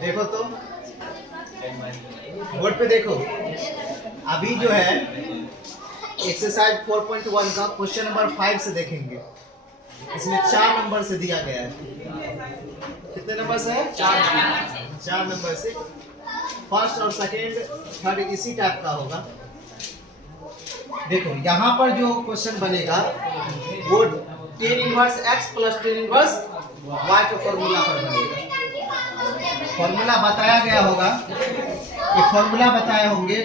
देखो तो बोर्ड पे देखो, अभी जो है एक्सरसाइज 4.1 का क्वेश्चन नंबर 5 से देखेंगे। इसमें 4 नंबर से दिया गया है। कितने नंबर से है? 4 नंबर से। फर्स्ट और सेकेंड थर्ड इसी टाइप का होगा। देखो यहाँ पर जो क्वेश्चन बनेगा वो tan inverse x plus tan inverse y के फॉर्मूला पर बनेगा। फॉर्मूला बताया गया होगा, ये फॉर्मूला बताए होंगे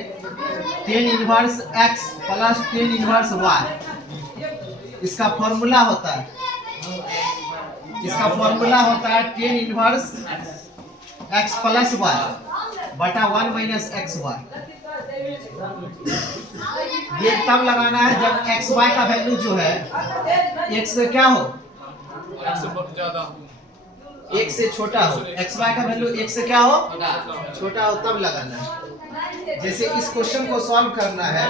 tan inverse x plus tan inverse y। इसका फॉर्मूला होता है, tan inverse x plus y बटा 1 माइनस एक्स वाई। ये तब लगाना है जब एक्स वाई का वैल्यू जो है एक से क्या हो, एक से छोटा हो। एक्स वाई का वैल्यू एक से क्या हो, छोटा हो, तब लगाना है। जैसे इस क्वेश्चन को सॉल्व करना है,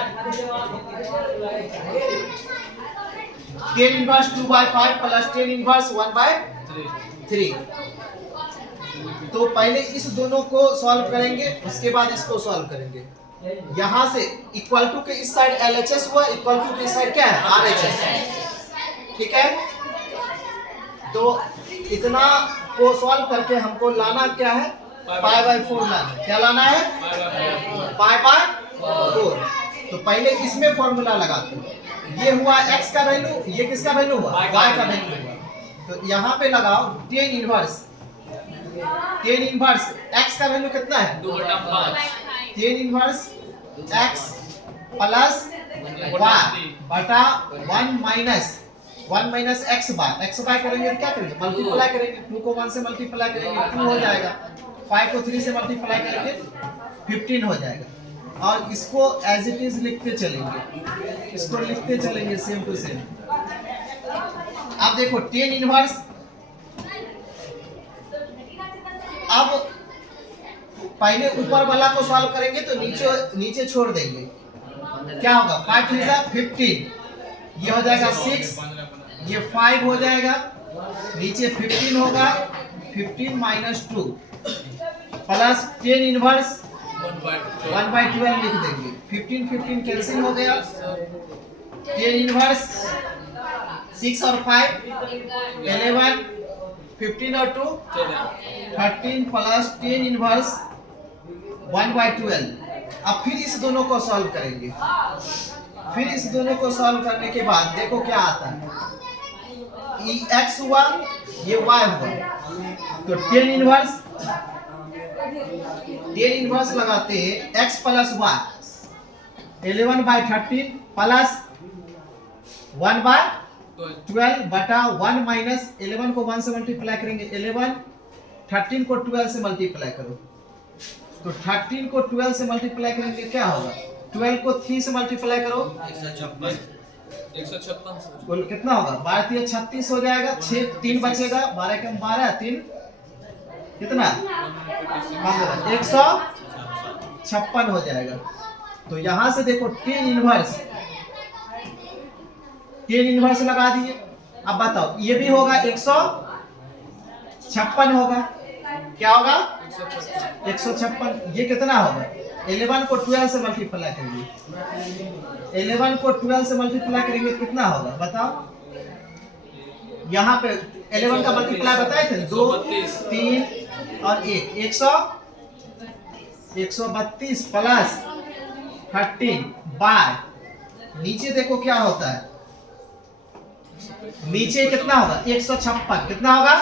tan inverse 2/5 plus tan inverse 1/3। तो पहले इस दोनों को सॉल्व करेंगे, उसके बाद इसको सॉल्व करेंगे। यहाँ से इक्वल टू के इस साइड LHS हुआ, इक्वल टू के इस साइड क्या है, RHS। ठीक है, तो इतना को सॉल्व करके हमको लाना क्या है, π/4 लाना। क्या लाना है, π/4। तो पहले इसमें फॉर्मूला लगाते हैं। ये हुआ x का वैल्यू, ये किसका वैल्यू हुआ, y का वैल्यू हुआ। तो यहाँ पे लगाओ tan इनवर्स x का वैल्यू कितना है, 2/5। tan inverse x plus y बटा 1 माइनस x बाय करेंगे तो क्या करेंगे, मल्टीप्लाई करेंगे। 2 को 1 से मल्टीप्लाई करेंगे 2 हो जाएगा, 5 को 3 से मल्टीप्लाई करेंगे 15 हो जाएगा। और इसको एज इट इज लिखते चलेंगे, सेम टू सेम। अब देखो tan इनवर्स, अब पहले ऊपर वाला को सॉल्व करेंगे तो नीचे छोड़ देंगे। क्या होगा, 5 3 जा 15, ये हो जाएगा 6, ये 5 हो जाएगा, नीचे 15 होगा, 15 माइनस 2 प्लस tan इनवर्स 1/12 लिख देंगे। 15 कैंसिल हो गया, tan इनवर्स 6 और 5 11, 15 और 2 13 प्लस tan इनवर्स 1/12। अब फिर इस दोनों को सॉल्व करेंगे। फिर इस दोनों को सॉल्व करने के बाद देखो क्या आता है, ये x हुआ, ये y हुआ। तो tan इनवर्स लगाते हैं x प्लस y 11/13 प्लस 1/12 बटा 1 माइनस 11 को 1 से मल्टीप्लाई करेंगे 11, 13 को 12 से मल्टीप्लाई करो तो 13 को 12 से मल्टीप्लाई करेंगे क्या होगा, 12 को 3 से मल्टीप्लाई करो 156 बोलो कितना होगा, 12 36 हो जाएगा, 3 बचेगा, 12 कम 12 3 कितना 156 हो जाएगा। तो यहाँ से देखो tan इनवर्स लगा दिए। अब बताओ ये भी होगा 156 होगा, क्या होगा 156। ये कितना होगा, 11 को 12 से मल्टीप्लाई करेंगे, 11 को 12 से मल्टीप्लाई करेंगे कितना होगा बताओ। यहाँ पे 11 का मल्टीप्लाई बताए थे 2 3 और 1 132 प्लस 13 बाय, नीचे देखो क्या होता है, नीचे कितना होगा 156, कितना होगा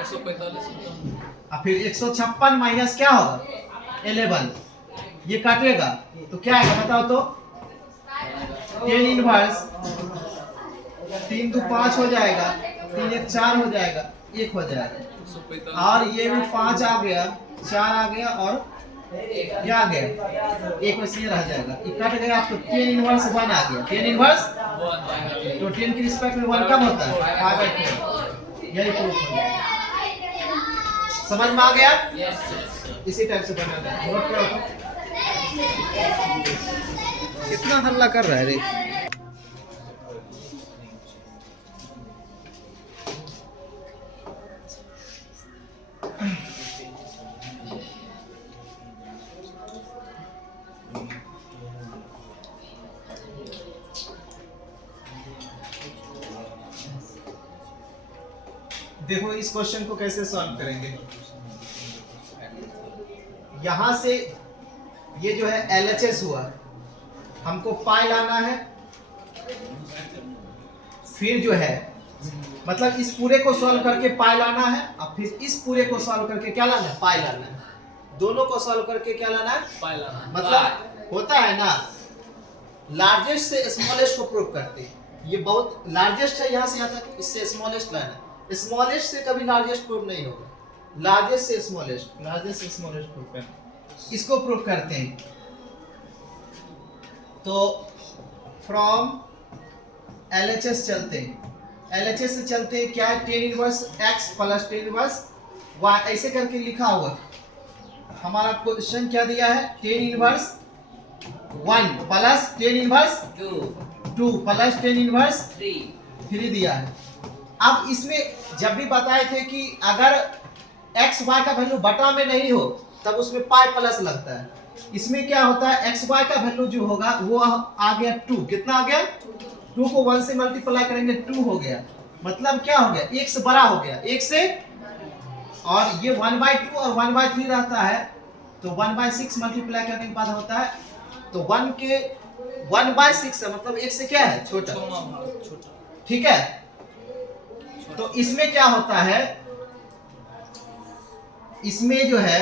145। अब फिर 156 माइनस क्या होगा 11, ये काटेगा तो क्या आएगा बताओ तो, tan इनवर्स 3 2 5 हो जाएगा, 3 1 4 हो जाएगा, 1 हो जाएगा, और ये भी 5 आ गया, 4 आ गया, और क्या आ गया 1 में से रह जाएगा, ये कट गया तो tan इनवर्स 1 आ गया। tan इनवर्स तो 10 के रिस्पेक्ट में 1 कम होता है 5/10, यही प्रूफ है। समझ में आ गया, इसी टाइप से बनाना है। नोट करो। कितना हल्ला कर रहा है रे। देखो इस क्वेश्चन को कैसे सॉल्व करेंगे। यहां से ये जो है LHS हुआ, हमको पाई लाना है। फिर जो है मतलब इस पूरे को सॉल्व करके पाई लाना है, और फिर इस पूरे को सॉल्व करके क्या लाना है, पाई लाना है। दोनों को सॉल्व करके क्या लाना है, पाई लाना है। मतलब होता है ना, लार्जेस्ट से स्मॉलेस्ट को प्रूव करते हैं। ये बहुत लार्जेस्ट है, यहां से यहां तक, इससे स्मॉलेस्ट लाना है। स्मॉलेस्ट से कभी लार्जेस्ट प्रूव नहीं होगा, लार्जेस्ट से स्मॉलेस्ट प्रूव करना, इसको प्रूव करते हैं। तो फ्रॉम LHS चलते हैं, LHS से चलते हैं क्या है, tan inverse x plus tan inverse y, ऐसे करके लिखा हुआ। हमारा क्वेश्चन क्या दिया है, tan inverse 1 plus tan inverse 2 plus tan inverse 3 दिया है। अब इसमें जब भी बताए थे कि अगर x y का वैल्यू बटा में नहीं हो तब उसमें पाई प्लस लगता है। इसमें क्या होता है, x y का वैल्यू जो होगा वो आ गया 2, कितना आ गया, 2 को 1 से मल्टीप्लाई करेंगे 2 हो गया। मतलब क्या हो गया, 1 से बड़ा हो गया, 1 से, और ये 1/2 और 1/3 रहता है, तो 1/6 मल्टीप्लाई करने के बाद होता है, तो 1 के 1/6 है, मतलब 1 से क्या है, छोटा। ठीक है, तो इसमें क्या होता है, इसमें जो है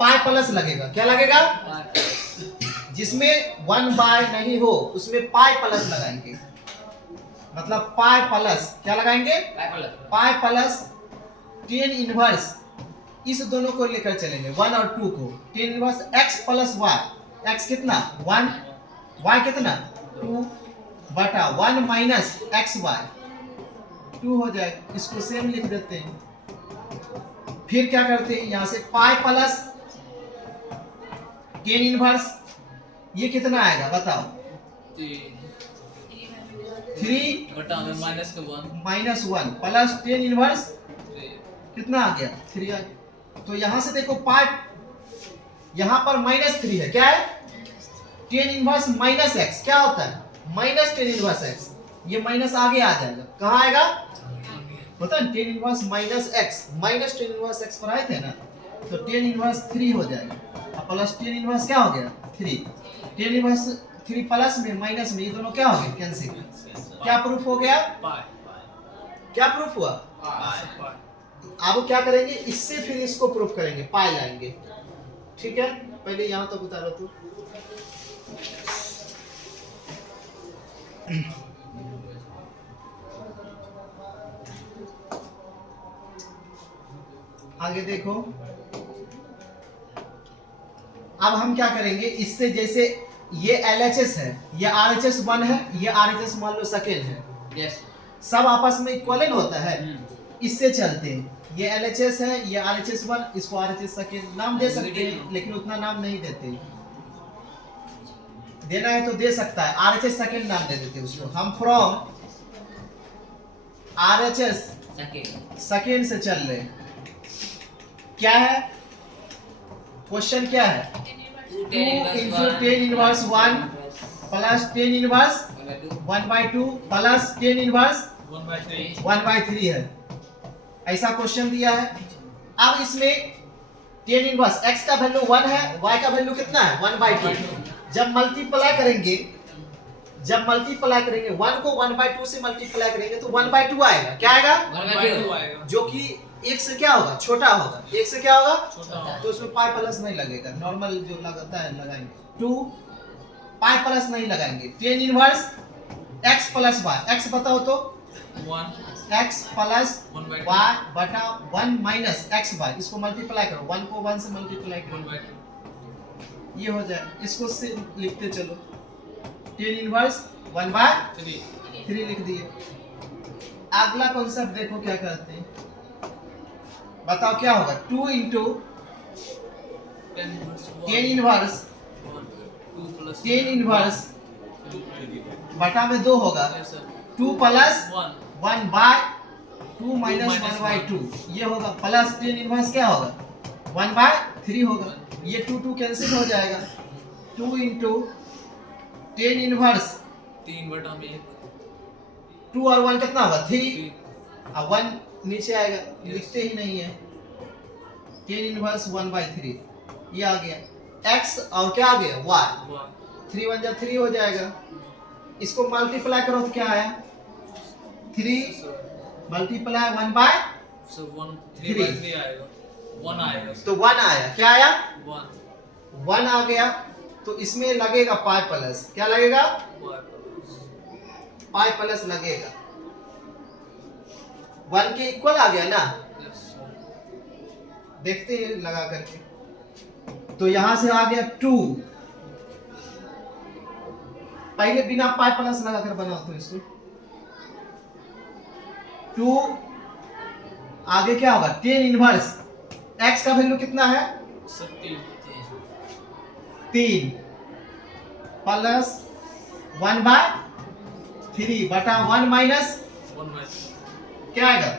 पाई प्लस लगेगा, क्या लगेगा, जिसमें 1/, नहीं हो उसमें पाई प्लस लगाएंगे। मतलब पाई प्लस क्या लगाएंगे, पाई प्लस tan इनवर्स, इस दोनों को लेकर चलेंगे 1 और 2 को। tan inverse x plus y, x कितना 1, y कितना 2 बटा 1 माइनस xy 2 हो जाएगा। इसको सेम लिख देते हैं। फिर क्या करते हैं, यहां से पाई प्लस tan इनवर्स, ये कितना आएगा बताओ, 3 माइनस 1 प्लस tan इनवर्स कितना आ गया, 3 आ गया। तो यहां से देखो पाई, यहां पर -3 है, क्या है, tan इनवर्स माइनस x, क्या होता है, माइनस tan इनवर्स x, ये माइनस आगे आ जाएगा, कहां आएगा, होता है tan inverse minus x, minus tan inverse x पर आए थे ना, तो tan इनवर्स 3 हो जाएगा, और प्लस tan इनवर्स क्या हो गया 3, tan इनवर्स 3 प्लस में माइनस में, ये दोनों क्या हो गए, कैंसिल। क्या प्रूफ हो गया, क्या प्रूफ हुआ, अब क्या करेंगे, इससे फिर इसको प्रूफ करेंगे, पाई लाएंगे। ठीक है, पहले यहां तक उतारो तो। आगे देखो, अब हम क्या करेंगे, इससे जैसे ये LHS है, ये RHS 1 है, ये RHS मान लो सेकेंड है, yes. सब आपस में इक्वल होता है, इससे चलते हैं। ये LHS है, ये RHS 1, इसको RHS सेकेंड नाम दे सकते हैं, लेकिन उतना नाम नहीं देते, देना है तो दे सकता है, RHS सेकेंड नाम दे देते उसको हम। फ्रॉम RHS सेकेंड से चल रहे, क्या है क्वेश्चन, क्या है, 2 into tan inverse 1 plus tan inverse 1/2 plus tan inverse 1/3 है, ऐसा क्वेश्चन दिया है। अब इसमें tan इनवर्स x का वैल्यू 1 है, y का वैल्यू कितना है 1/2। जब मल्टीप्लाई करेंगे, 1 को 1/2 से मल्टीप्लाई करेंगे तो 1/2 आएगा, क्या आएगा 1/2 आएगा, जो कि 1 से क्या होगा, छोटा होगा, 1 से क्या होगा, तो उसमें पाई प्लस नहीं लगेगा, नॉर्मल जो लगता है लगाएंगे। 2 पाई प्लस नहीं लगाएंगे, tan inverse x plus y, x बताओ तो 1, x प्लस y बटा 1 माइनस xy, इसको मल्टीप्लाई करो, 1 को 1 से मल्टीप्लाई करो, ये हो जाए। इसको से लिखते चलो, tan इनवर्स 1/3 लिख दिए। अगला कॉन्सेप्ट देखो क्या करते हैं, बताओ क्या होगा, 2 into tan inverse tan inverse बटा में 2 होगा, 2 प्लस 1 बाय 2 माइनस 1 बाय 2 ये होगा, प्लस टेन इनवर्स क्या होगा 1 बाय 3 होगा, ये 2 कैंसिल हो जाएगा, 2 इंटू टेन इनवर्स 3 बटा में 2 और 1 कितना होगा 3, अब 1 नीचे आएगा, लिखते ही नहीं है, टेन इनवर्स 1 बाय 3 ये आ गया, x और क्या आ गया y, 3 1 जा 3 हो जाएगा, इसको मल्टीप्लाई करो तो क्या आया 3 मल्टीप्लाई 1 बाय 3 आएगा, 1 आएगा, तो 1 आया, क्या आया 1 1 आ गया, तो इसमें लगेगा पाई प्लस, क्या लगेगा पाई प्लस लगेगा, 1 के इक्वल आ गया ना, देखते हैं लगा करके, तो यहां से आ गया 2, पहले बिना पाई प्लस लगाकर बनाओ तो इसको 2 आगे क्या होगा टेन इनवर्स x का वैल्यू कितना है 3 प्लस 1 बाय 3 बटा 1 माइनस क्या आएगा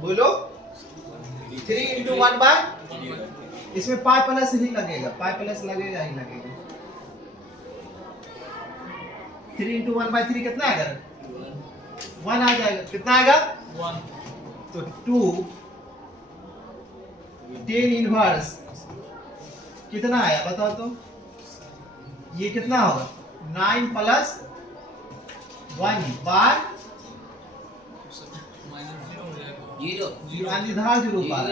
बोलो 3 इंटू 1 बाय, इसमें पाई प्लस ही लगेगा, पाई प्लस लगेगा ही लगेगा, 3 इंटू 1 बाय 3 कितना आएगा 1 आ जाएगा, कितना आएगा 1, तो 2 टेन इनवर्स कितना आया बताओ तो, ये कितना होगा 9 प्लस 1 बाय जीरो इधर 0 बार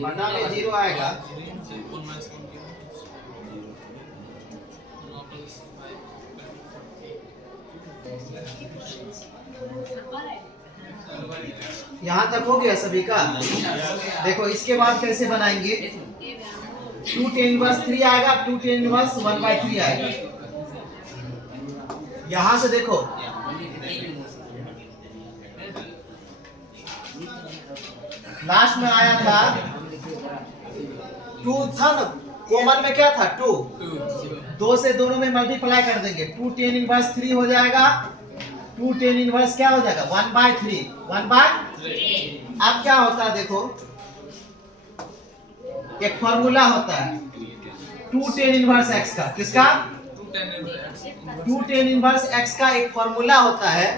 बटा में 0 आएगा, यहाँ तक हो गया सभी का, देखो इसके बाद कैसे बनाएंगे 2 टेन इनवर्स 3 आएगा, 2 टेन इनवर्स 1 बाय 3 आएगा, यहाँ से देखो लास्ट में आया था 2 था ना, कॉमन में क्या था 2, 2 से दोनों में मल्टीप्लाई कर देंगे, 2 टेन इनवर्स 3 हो जाएगा, 2 टेन इनवर्स क्या हो जाएगा 1 बाय 3, 1 बाय, अब क्या होता है देखो एक फॉर्मूला होता है 2 टेन इनवर्स x का, किसका 2 टेन इनवर्स x का एक फॉर्मूला होता है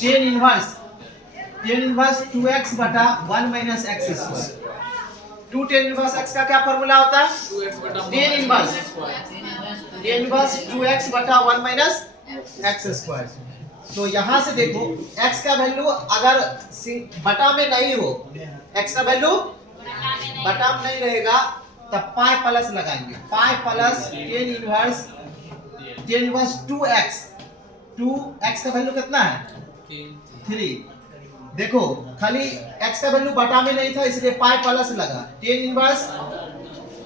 टेन इनवर्स 2x बटा 1 minus x square, 2 tan inverse x का क्या फॉर्मूला होता है टेन इनवर्स 2x बटा 1 माइनस एक्स स्क्वायर, तो यहाँ से देखो x का वैल्यू अगर बटा में नहीं हो, x का वैल्यू बटा में नहीं रहेगा तब पाई प्लस लगाएंगे, pi plus ten inverse 2x का वैल्यू कितना है 3, देखो खाली x का वैल्यू बटा में नहीं था इसलिए पाई प्लस लगा, टेन इनवर्स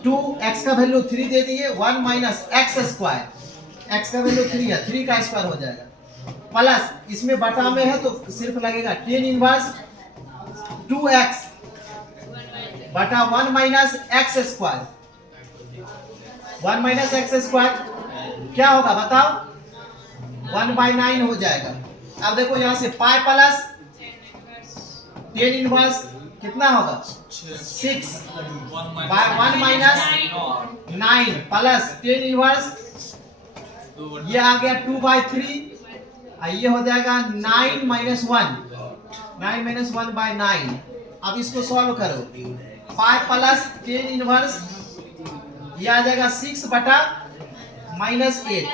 2x का वैल्यू 3 दे दिए, 1 माइनस एक्स स्क्वायर, x का वैल्यू 3 है, 3 का स्क्वायर हो जाएगा, प्लस इसमें बटा में है तो सिर्फ लगेगा टेन इनवर्स 2x बटा 1 minus x square, 1 minus x square क्या होगा बताओ 1 बाय 9 हो जाएगा, अब देखो यहाँ से पाई प्लस टेन इनवर्स कितना होगा 6 by 1 minus 9 plus ten inverse ये आ गया 2 बाय 3, ये हो जाएगा 9 माइनस 1 बाय 9, अब इसको सॉल्व करो, पाई प्लस टेन इनवर्स ये आ जाएगा 6 बटा माइनस 8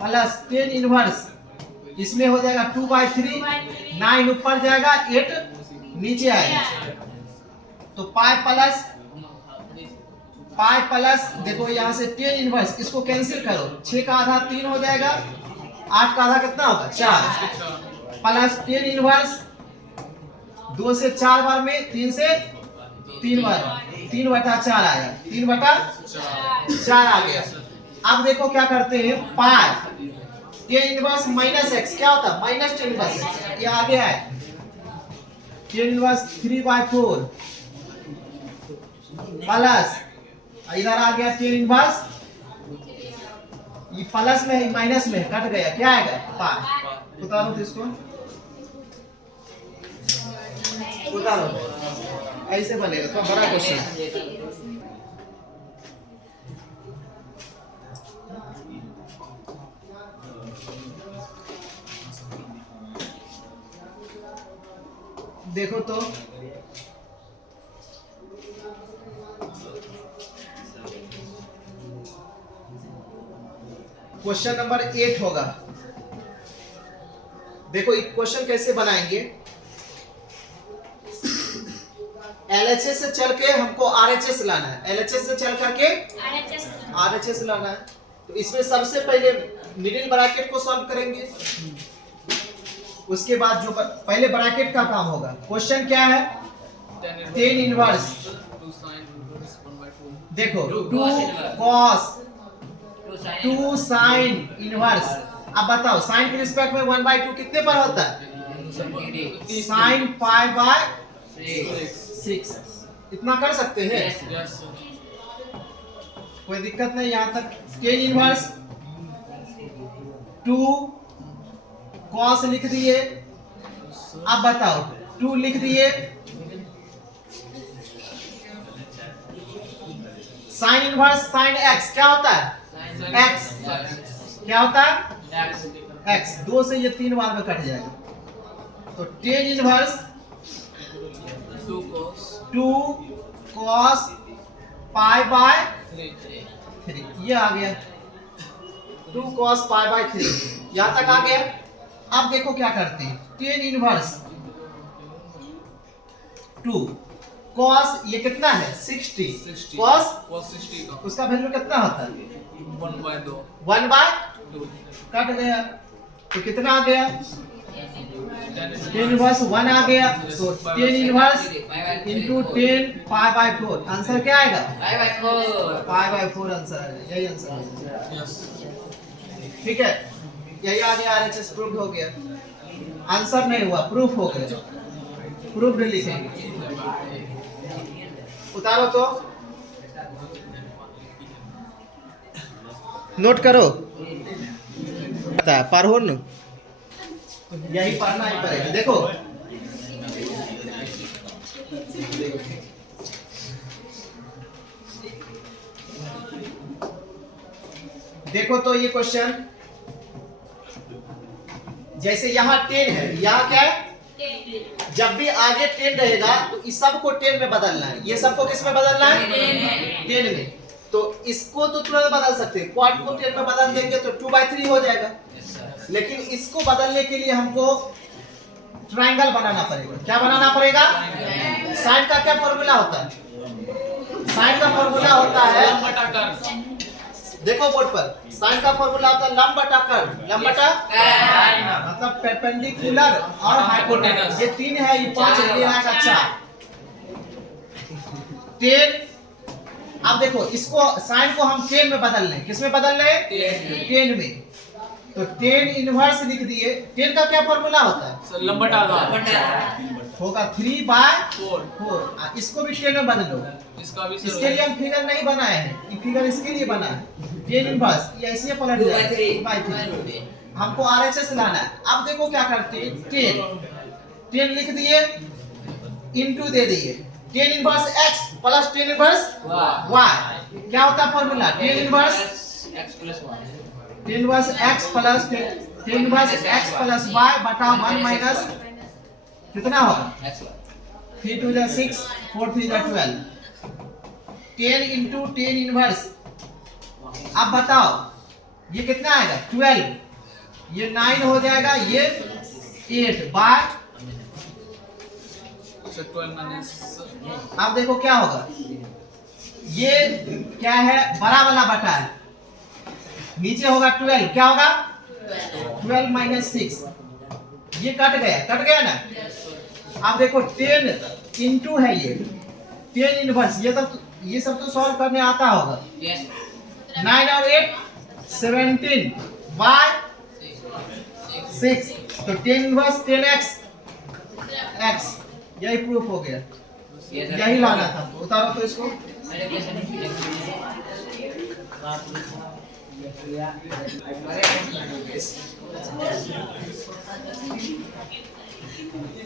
प्लस टेन इनवर्स इसमें हो जाएगा 2 बाय 3, 9 ऊपर जाएगा 8 नीचे आएगा, तो पाई प्लस देखो यहाँ से टेन इनवर्स इसको कैंसिल करो, 6 का आधा 3 हो जाएगा, 8 का आधा कितना होगा 4 प्लस टेन इनवर्स 2 से 4 बार में 3 से 3 बार 3 बटा 4 आया, 3 बटा 4 आ गया, अब देखो क्या करते हैं पाई टेन इनवर्स माइनस एक्स क्या होता है माइनस टेन इनवर्स, ये आगे है टेन इनवर्स 3 बाय 4 प्लस इधर आ गया टेन इनवर्स, ये प्लस में है माइनस में कट गया, क्या आएगा पाई। उतारो तो इसको, उतारो, ऐसे बनेगा तो बड़ा क्वेश्चन। देखो तो क्वेश्चन नंबर 8 होगा। देखो क्वेश्चन कैसे बनाएंगे, एलएचएस से चल के हमको आरएचएस लाना है, एलएचएस से चल करके आरएचएस लाना है। तो इसमें सबसे पहले मिडिल ब्रैकेट को सॉल्व करेंगे, उसके बाद जो पहले ब्रैकेट का काम होगा। क्वेश्चन क्या है, टेन इनवर्स, देखो 2 cos 2 sin इनवर्स। अब बताओ साइन के रिस्पेक्ट में 1/2 कितने पर होता है, sin π/6। इतना कर सकते हैं, कोई दिक्कत नहीं यहाँ तक। टेन इनवर्स 2 cos लिख दिए, अब बताओ 2 लिख दिए, साइन इनवर्स साइन x क्या होता है, x क्या होता है, x 2 से ये 3 बार में कट जाएगा। तो टेन इनवर्स 2 cos π/3 ये आ गया, 2 cos π/3 यहां तक आ गया। अब देखो क्या करते हैं, टेन इनवर्स 2 cos ये कितना है 60 cos 60 का उसका वैल्यू कितना होता है 1/2 1/2 कट गया, तो कितना आ गया, टेन इनवर्स 1 आ गया। तो टेन इनवर्स इनटू 10 π/4 आंसर क्या आएगा π/4 आंसर है, यही आंसर है। यस ठीक है, यही आ गया, आरएचएस प्रूफ हो गया। आंसर नहीं हुआ, प्रूफ हो गया, प्रूफ लिखेंगे। उतारो तो, नोट करो, पार हो न, यही पढ़ना ही पड़ेगा। देखो देखो तो ये क्वेश्चन, जैसे यहाँ 10 है, यहाँ क्या है, जब भी आगे 10 रहेगा तो इस सब को 10 में बदलना है, ये सबको किस में बदलना है 10 में। तो इसको तो तुरंत बदल सकते हैं, क्वाड को 10 में बदल देंगे तो 2/3 हो जाएगा। लेकिन इसको बदलने के लिए हमको ट्रायंगल बनाना पड़ेगा। क्या बनाना पड़ेगा, साइन का क्या फॉर्मूला होता है, साइन का फॉर्मूला होता है, देखो बोर्ड पर, साइन का फॉर्मूला होता है लंब बटा कर्व, लंब बटा मतलब परपेंडिकुलर और हाइपोटेनस, ये 3 है, ये 5 है, ये आएगा 4 10। अब देखो इसको साइन को हम 10 में बदल लें, किस में बदल लें 10 में। तो 10 इनवर्स लिख दिए, 10 का क्या फॉर्मूला होता है लंबा होगा 3/4। इसको भी 10 में बदलो, इसका भी इसके लिए हम फिगर नहीं बनाए हैं, ये फिगर इसके लिए बना है। 10 इनवर्स ये ऐसे पलट जाएगा 2/3, हमको आरएचएस लाना है। अब देखो क्या करते हैं, 10 लिख दिए, इनटू दे दिए, 10 inverse x plus 10 inverse y क्या होता है formula, 10 inverse x plus 10 inverse x plus y बटा 1 माइनस कितना होगा 3 2 6 4 3 12, 10 इंटू 10 इनवर्स। अब बताओ ये कितना आएगा 12, ये 9 हो जाएगा, ये 8 बाय। अब देखो क्या होगा, ये क्या है बड़ा वाला बटा है, नीचे होगा 12, क्या होगा 12 माइनस 6, ये कट गया ना। अब देखो 10 इंटू है ये 10 इनवर्स, ये सब तो सॉल्व करने आता होगा। 9 और 8 17 बाय 6, तो 10 इनवर्स 10x, यही प्रूफ हो गया। यही लाना था हमको। उतारो तो इसको।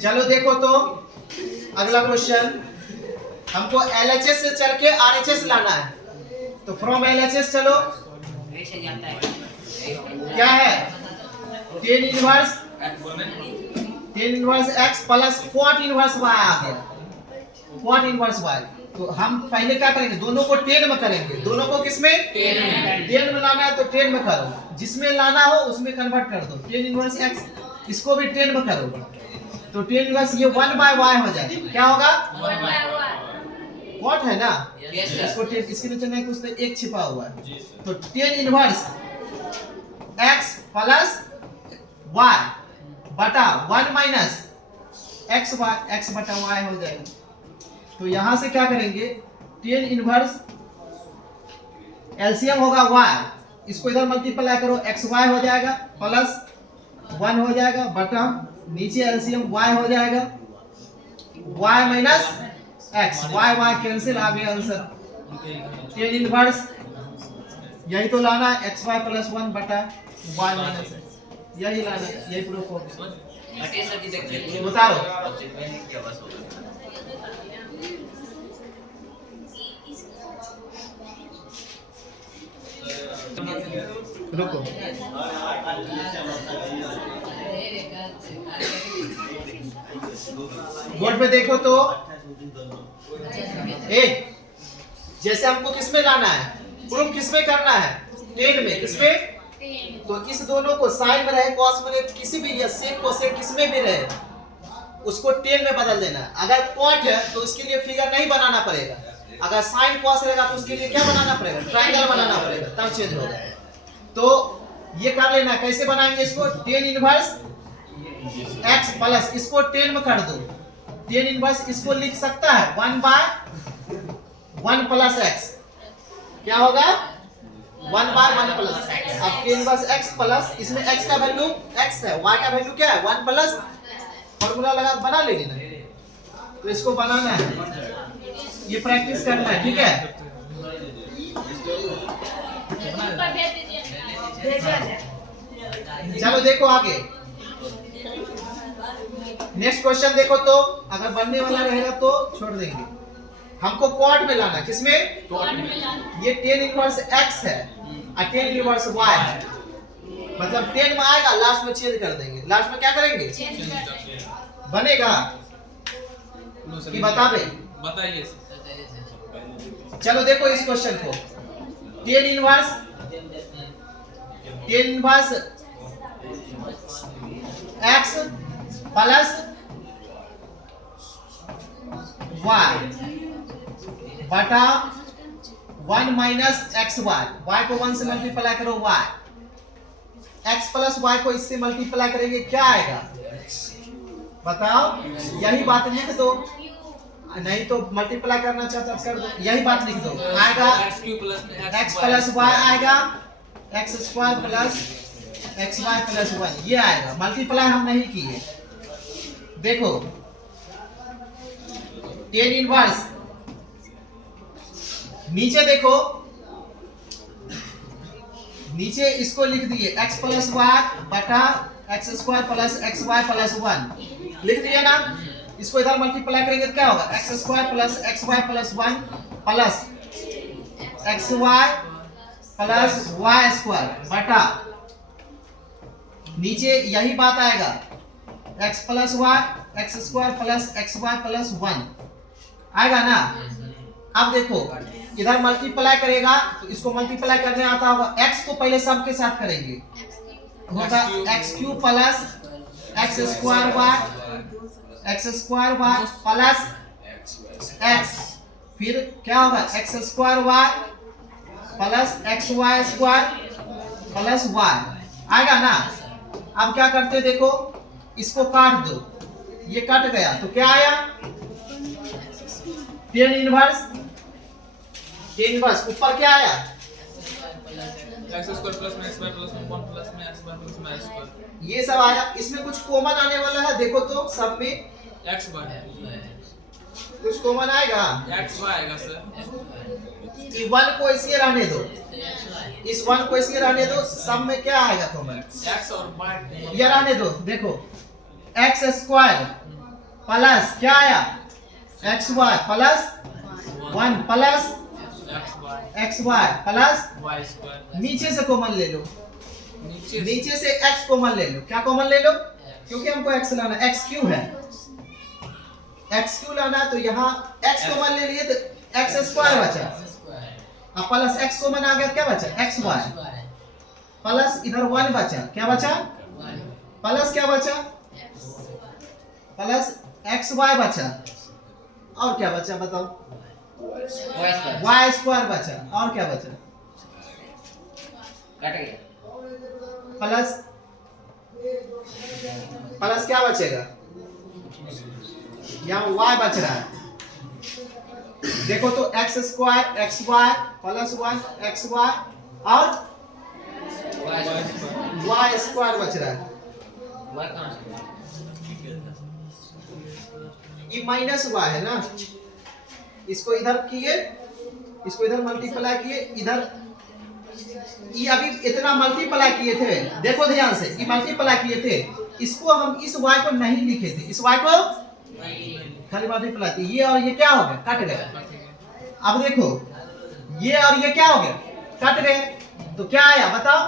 चलो देखो तो अगला क्वेश्चन, हमको LHS से चल के RHS लाना है। तो फ्रॉम LHS चलो, क्या है, tan inverse x plus क्वाट inverse y आ गया, क्वाट इनवर्स y। तो हम पहले क्या करेंगे, दोनों को tan में करेंगे। दोनों को किसमें, tan में लाना है तो tan में करो, जिसमें लाना हो उसमें कन्वर्ट कर दो। tan इनवर्स x इसको भी tan में करो, तो tan इनवर्स ये 1/y हो जाएगा। क्या होगा, क्वाट है ना, इसको tan, इसके नीचे नहीं कुछ तो एक छिपा हुआ है। तो tan inverse x plus y बटा 1 माइनस x बटा y हो जाएगा। तो यहां से क्या करेंगे, tan इनवर्स एलसीएम होगा y, इसको इधर मल्टीप्लाई करो, xy हो जाएगा प्लस 1 हो जाएगा बटा नीचे एलसीएम y हो जाएगा, y minus x, y cancel, आ गया आंसर। tan इनवर्स यही तो लाना है, xy प्लस 1 बटा y माइनस x, यही लाना, यही प्रूफ होगा। बताओ, रुको, बोर्ड पे देखो तो एक, जैसे हमको किसमें लाना है, प्रूफ किसमें करना है, tan में, किसमें, तो इस दोनों को साइन में रहे, कॉस में रहे, किसी भी, या सेक कोसेक किसमें भी रहे, उसको tan में बदल देना। अगर क्वाट है तो उसके लिए फिगर नहीं बनाना पड़ेगा, अगर साइन कॉस रहेगा तो उसके लिए क्या बनाना पड़ेगा, ट्रायंगल बनाना पड़ेगा, तब चेंज होगा। तो ये कर लेना, कैसे बनाएंगे इसको, tan इनवर्स x प्लस, इसको tan में कर दो, tan इनवर्स इसको लिख सकता है 1/1 प्लस x, क्या होगा 1/1 प्लस x। अब tan इनवर्स x प्लस, इसमें x का वैल्यू x है, y का वैल्यू क्या है 1 प्लस, फॉर्मूला लगा बना लेंगे ना, तो इसको बनाना है, ये प्रैक्टिस करना है, ठीक है। चलो देखो आगे, नेक्स्ट क्वेश्चन देखो तो, अगर बनने वाला रहेगा तो छोड़ देंगे। हमको क्वाड में लाना, किसमें, ये tan इनवर्स x है और tan इनवर्स y है, मतलब 10 में आएगा, लास्ट में चेंज कर देंगे। लास्ट में क्या करेंगे, बनेगा कि बता दे, बताइए। चलो देखो इस क्वेश्चन को, tan inverse x plus y बटा 1 माइनस xy, y को 1 से मल्टीप्लाई करो y, x प्लस y को इससे मल्टीप्लाई करेंगे, क्या आएगा बताओ, यही बात लिख दो, नहीं तो मल्टीप्लाई करना चाहता कर दो, यही बात लिख दो, आएगा x प्लस y आएगा, x square plus xy plus 1, ये आएगा। मल्टीप्लाई हम नहीं किए, देखो tan इनवर्स, नीचे देखो, नीचे इसको लिख दिए x प्लस y बटा x square plus xy plus 1, लिख दिया ना। इसको इधर मल्टीप्लाई करेंगे तो क्या होगा, x square plus xy plus 1 plus xy plus y square बटा नीचे यही बात आएगा, x plus y x square plus xy plus 1 आएगा ना। अब देखो इधर मल्टीप्लाई करेगा तो इसको मल्टीप्लाई करने आता होगा, x को पहले सब के साथ करेंगे, होगा x cube plus x square y plus x, फिर क्या होगा x square y plus xy square plus y आएगा ना। अब क्या करते देखो, इसको काट दो, ये कट गया तो क्या आया, tan इनवर्स ऊपर क्या आया, x स्क्वायर प्लस में xy प्लस में 1 प्लस में xy प्लस में x, ये सब आया। इसमें कुछ कॉमन आने वाला है, देखो तो सब में x बार कुछ कॉमन आएगा? एक्स वाई आएगा सर। ये 1 को इसके रहने दो, इस 1 को इसके रहने दो, सब में क्या आएगा कॉमन? एक्स और वाई ये रहने दो, देखो एक्स स्क्वायर प्लस क्या आया? एक्स वाई प्लस 1 प्लस x y plus y square. नीचे से कॉमन ले लो, नीचे नीचे से x कॉमन ले लो। क्या कॉमन ले लो? क्योंकि हमको x लाना, x क्यों है, x क्यों लाना है, तो यहाँ x कॉमन ले लिए तो x स्क्वायर बचा, अब प्लस x कॉमन आ गया, क्या बचा? x y प्लस इधर 1 बचा, क्या बचा? प्लस क्या बचा? प्लस x y बचा, और क्या बचा बताओ? y स्क्वायर बचा, और क्या बचा? प्लस प्लस क्या बचेगा? यहाँ y बच रहा है, देखो तो x square x y plus 1 x y और y स्क्वायर बच रहा है। ये माइनस y है ना, इसको इधर किए, इसको इधर मल्टीप्लाई किए, इधर ये अभी इतना मल्टीप्लाई किए थे, देखो ध्यान से, ये मल्टीप्लाई किए थे, इसको हम इस y को नहीं लिखे थे, इस y को खाली मल्टीप्लाई किए, ये और ये क्या हो गया? कट गया। अब देखो ये और ये क्या हो गया? कट गए, तो क्या आया बताओ?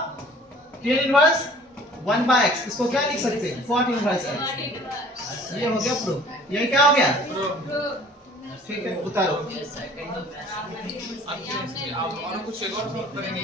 tan इनवर्स 1/x, इसको क्या लिख सकते हैं? 4 इनवर्स x। ये हो गया प्रूफ, यही क्या हो गया? ठीक है, उतारो। अब और कुछ एक और करेंगे।